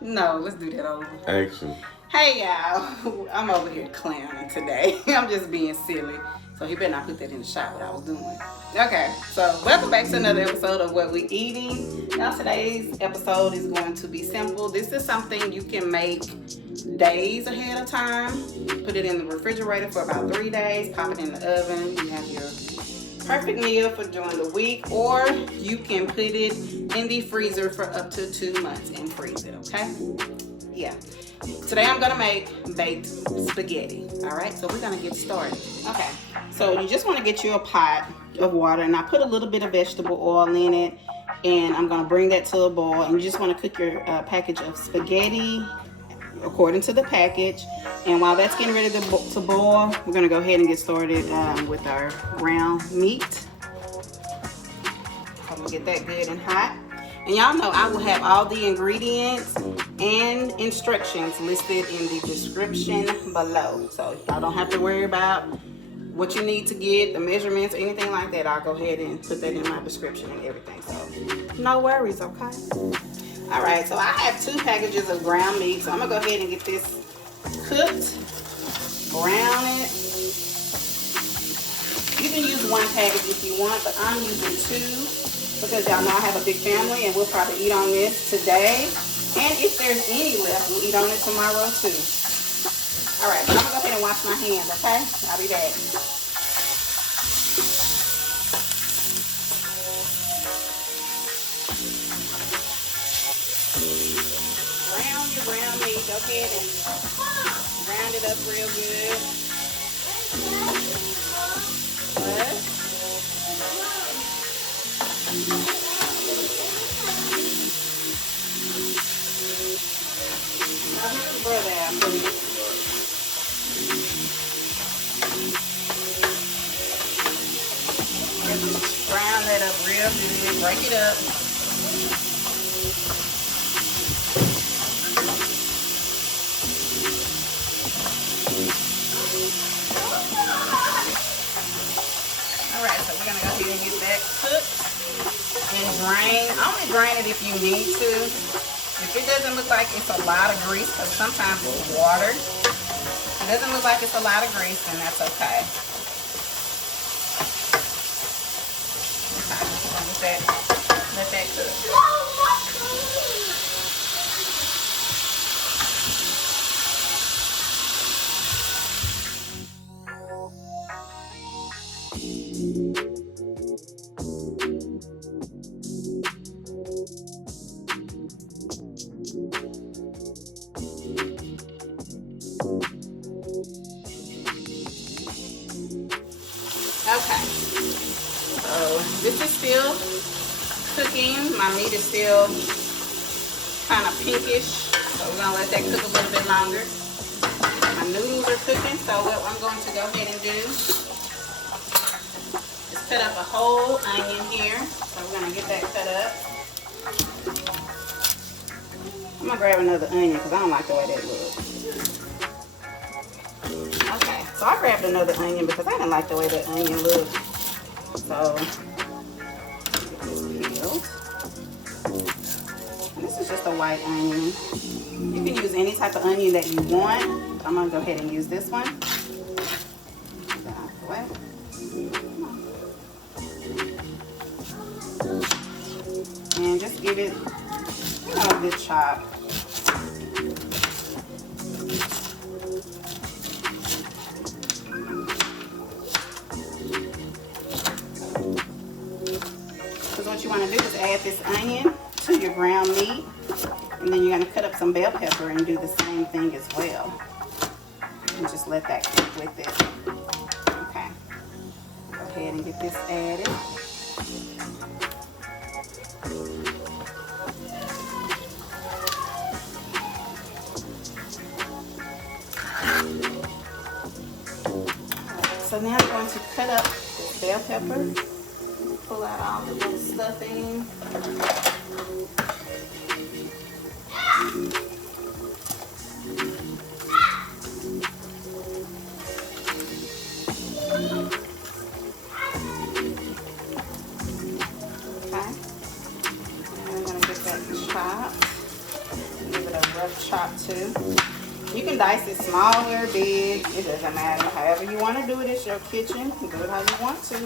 No, let's do that over. Action. Hey y'all, I'm over here clowning today. I'm just being silly. So he better not put that in the shot what I was doing. Okay, so welcome back to another episode of What We Eating. Now today's episode is going to be simple. This is something you can make days ahead of time. Put it in the refrigerator for about 3 days. Pop it in the oven. You have your perfect meal for during the week, or you can put it in the freezer for up to 2 months and freeze it, okay? Yeah. Today I'm gonna make baked spaghetti, all right? So we're gonna get started. Okay, so you just wanna get you a pot of water, and I put a little bit of vegetable oil in it, and I'm gonna bring that to a boil, and you just wanna cook your package of spaghetti according to the package. And while that's getting ready to boil, we're gonna go ahead and get started with our ground meat. I'm gonna get that good and hot. And y'all know I will have all the ingredients and instructions listed in the description below. So y'all don't have to worry about what you need to get, the measurements, or anything like that. I'll go ahead and put that in my description and everything. So no worries, okay? All right, so I have 2 packages of ground meat. So I'm gonna go ahead and get this cooked, brown it. You can use 1 package if you want, but I'm using 2 because y'all know I have a big family and we'll probably eat on this today. And if there's any left, we'll eat on it tomorrow too. All right, so I'm gonna go ahead and wash my hands, okay? I'll be back. Brown your brown meat. Go ahead and ground it up real good. What? Now here's brother apple. Brown that up real good. Break it up. Alright, so we're going to go ahead and get that cooked and drain. Only drain it if you need to. If it doesn't look like it's a lot of grease, because sometimes it's water, it doesn't look like it's a lot of grease, then that's okay. Okay, let that cook. Okay, so this is still cooking. My meat is still kind of pinkish, so we're gonna let that cook a little bit longer. My noodles are cooking, so what I'm going to go ahead and do is cut up a whole onion here. So we're gonna get that cut up. I'm gonna grab another onion because I don't like the way that looks. Okay, so I grabbed another onion because I didn't like the way that onion looked. So, get this peeled. And this is just a white onion. You can use any type of onion that you want. I'm gonna go ahead and use this one. Get that out of the way. And just give it, you know, a good chop. you want to do is add this onion to your ground meat. And then you're going to cut up some bell pepper and do the same thing as well. And just let that cook with it. Okay. Go ahead and get this added. So now I'm going to cut up this bell pepper. Pull out all the little stuffing. Chop too. You can dice it small or big. It doesn't matter. However you want to do it, it's your kitchen. Do it how you want to.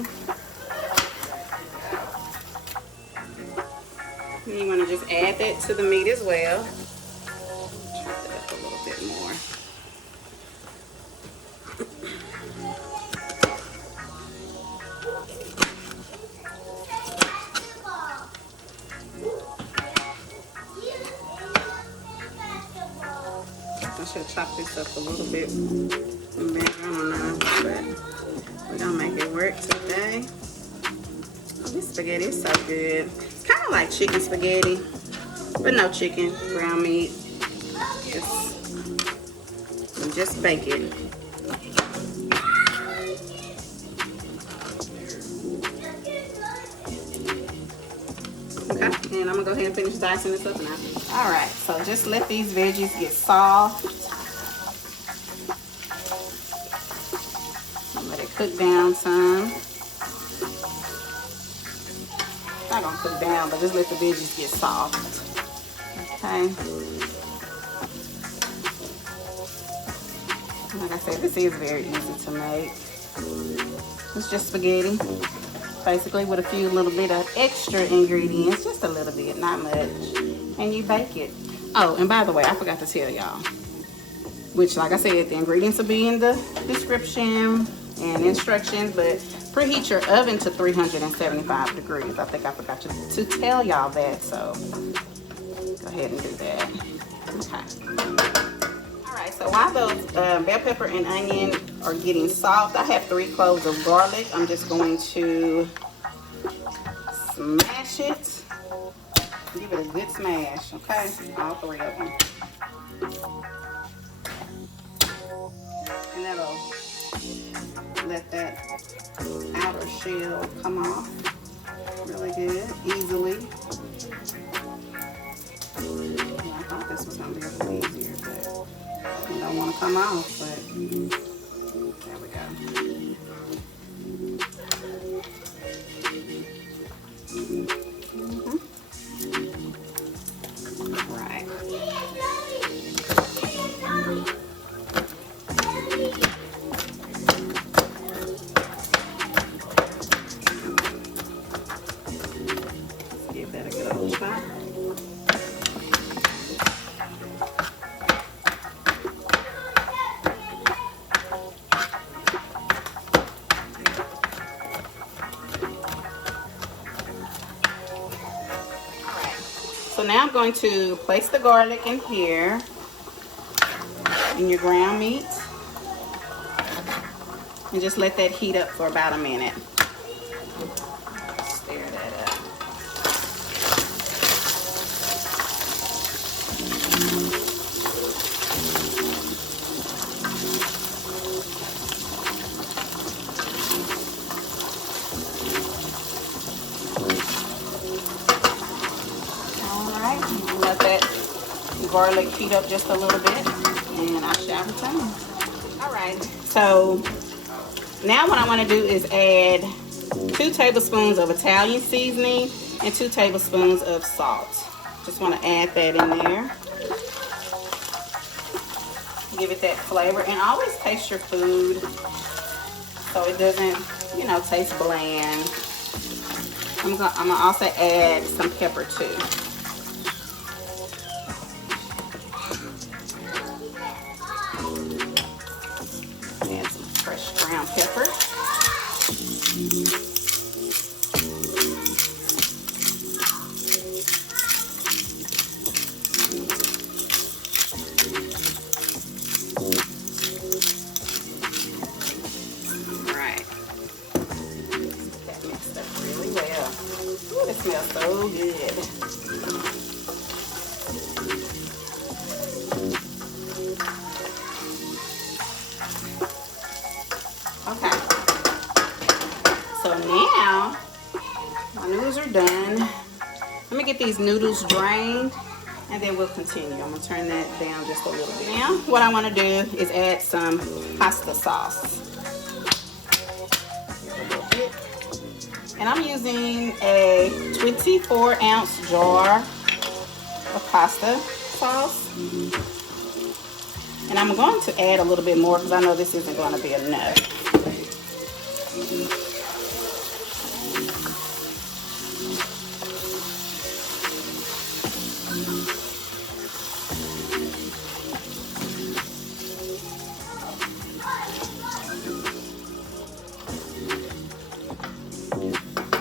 And you want to just add that to the meat as well. Chop it up a little bit more. I should chop this up a little bit better, I don't know, but we're gonna make it work today. Oh, this spaghetti is so good. It's kind of like chicken spaghetti, but no chicken, ground meat. Just bake it. Okay, and I'm gonna go ahead and finish dicing this up now. All right, so just let these veggies get soft. Let it cook down some. Not gonna cook down, but just let the veggies get soft. Okay. Like I said, this is very easy to make. It's just spaghetti, basically, with a few little bit of extra ingredients, just a little bit, not much. And you bake it. Oh, and by the way, I forgot to tell y'all, which, like I said, the ingredients will be in the description and instructions, but preheat your oven to 375 degrees. I think I forgot to tell y'all that, so go ahead and do that. Okay. All right, so while those bell pepper and onion are getting soft, I have 3 cloves of garlic. I'm just going to smash it. Give it a good smash, okay? All 3 of them. And that'll let that outer shell come off really good, easily. Well, I thought this was going to be a little easier, but you don't want to come off, but there we go. Right. Give that a good old shot. So now I'm going to place the garlic in here, in your ground meat, and just let that heat up for about a minute. Stir that up. Let that garlic heat up just a little bit, and I shall return. All right, so now what I want to do is add 2 tablespoons of Italian seasoning and 2 tablespoons of salt. Just want to add that in there. Give it that flavor, and always taste your food so it doesn't, you know, taste bland. I'm gonna also add some pepper too. Add some fresh ground pepper. smells so good. Okay. So now my noodles are done. Let me get these noodles drained and then we'll continue. I'm gonna turn that down just a little bit. Now, what I wanna do is add some pasta sauce. A little bit. And I'm using a 24-ounce jar of pasta sauce. And I'm going to add a little bit more because I know this isn't going to be enough.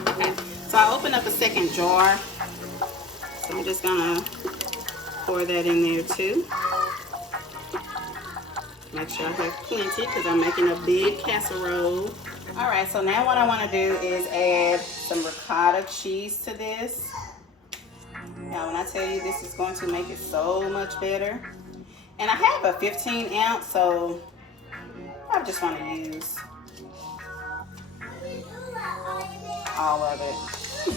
Okay, so I opened up a second jar. So I'm just gonna pour that in there too. Make sure I have plenty because I'm making a big casserole. All right, so now what I want to do is add some ricotta cheese to this. Now, when I tell you this is going to make it so much better. And I have a 15-ounce, so I just want to use all of it.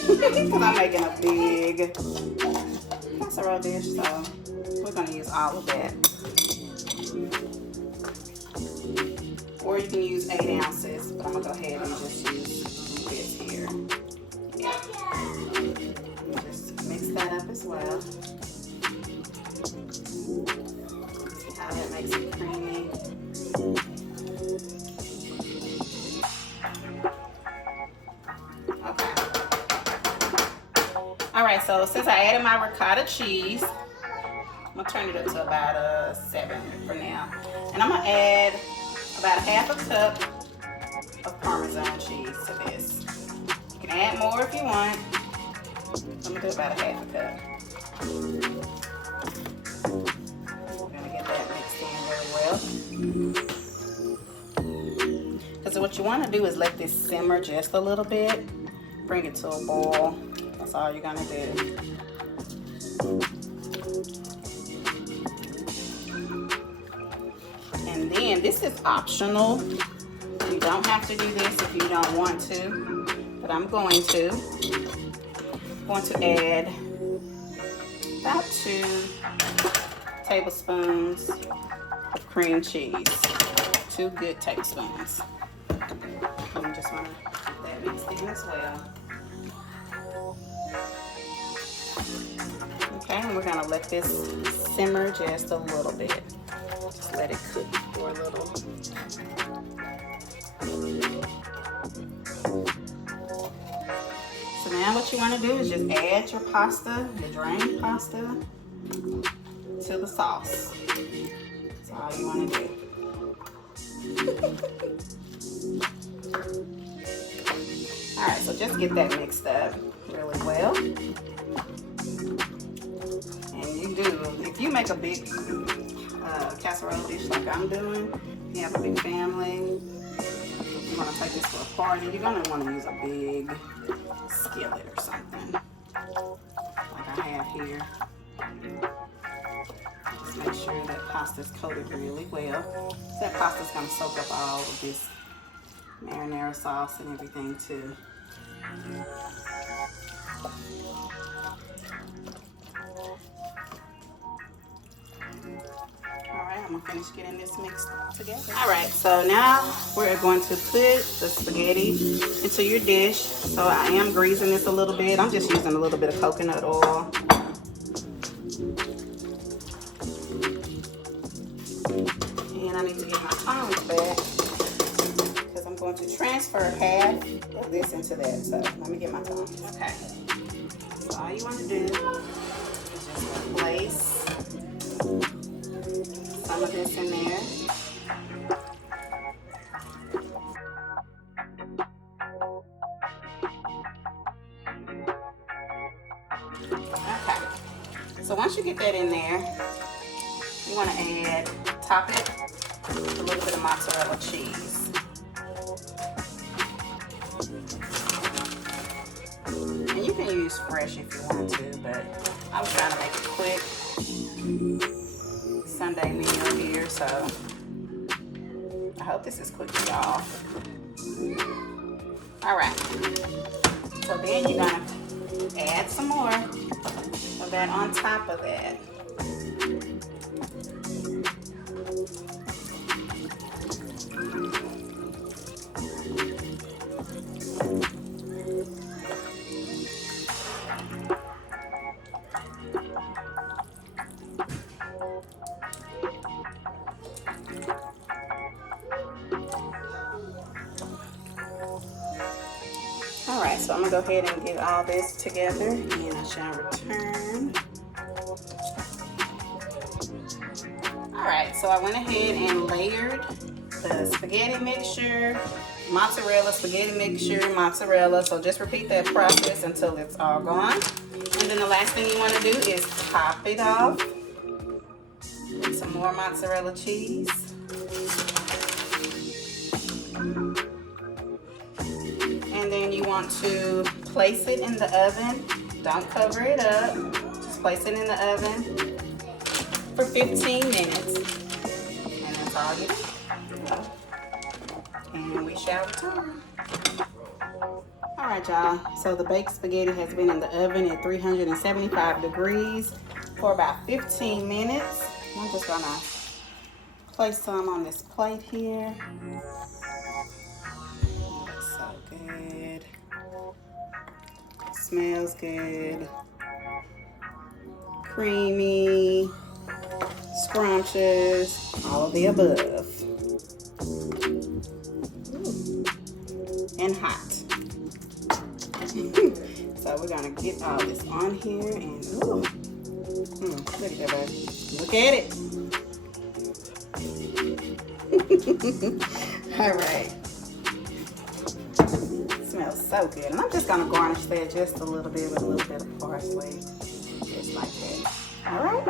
Because I'm making a big casserole dish, so we're going to use all of that. Or you can use 8 ounces, but I'm gonna go ahead and just use this here. Yeah. Just mix that up as well. See how that makes it creamy. Okay. All right, so since I added my ricotta cheese, I'm gonna turn it up to about a 7 for now. And I'm gonna add about 1/2 cup of Parmesan cheese to this. You can add more if you want. I'm gonna do about 1/2 cup. We're gonna get that mixed in very well. Because what you want to do is let this simmer just a little bit. Bring it to a boil. That's all you're gonna do. And then this is optional. You don't have to do this if you don't want to, but I'm going to. I'm going to add about 2 tablespoons of cream cheese. 2 good tablespoons. And I just want to get that mixed in as well. Okay, and we're going to let this simmer just a little bit. Just let it cook for a little. So now what you want to do is just add your pasta, your drained pasta, to the sauce. That's all you want to do. Alright, so just get that mixed up really well. And you do, if you make a big casserole dish like I'm doing, you have a big family, you want to take this to a party, you're going to want to use a big skillet or something like I have here. Just make sure that pasta's coated really well. So that pasta's going to soak up all of this marinara sauce and everything too. Alright, I'm going to finish getting this mixed together. Alright, so now we're going to put the spaghetti into your dish. So I am greasing this a little bit. I'm just using a little bit of coconut oil. And I need to get my tongs back because I'm going to transfer half of this into that. So let me get my tongs. Okay. So all you want to do is just place some of this in there. Okay. So once you get that in there, you want to top it with a little bit of mozzarella cheese. And you can use use fresh if you want to, but I was trying to make it quick. Sunday meal here, so I hope this is quick for y'all. All right, so then you're gonna add some more of that on top of that. Alright, so I'm going to go ahead and get all this together and I shall return. Alright, so I went ahead and layered the spaghetti mixture, mozzarella, spaghetti mixture, mozzarella. So just repeat that process until it's all gone. And then the last thing you want to do is top it off with some more mozzarella cheese. And then you want to place it in the oven. Don't cover it up. Just place it in the oven for 15 minutes. And that's all you do. And we shall return. Alright, y'all. So the baked spaghetti has been in the oven at 375 degrees for about 15 minutes. I'm just gonna place some on this plate here. So good. Smells good. Creamy, scrumptious, all of the above. Ooh. And hot. So we're gonna get all this on here and ooh. Look at that, baby. Look at it. All right. Smells so good. And I'm just gonna garnish that just a little bit with a little bit of parsley. Just like that. All right.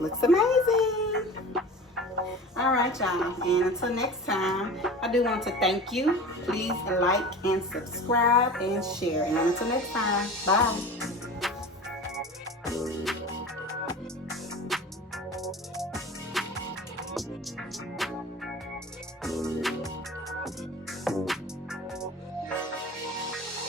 Looks amazing. All right, y'all. And until next time, I do want to thank you. Please like and subscribe and share. And until next time, bye.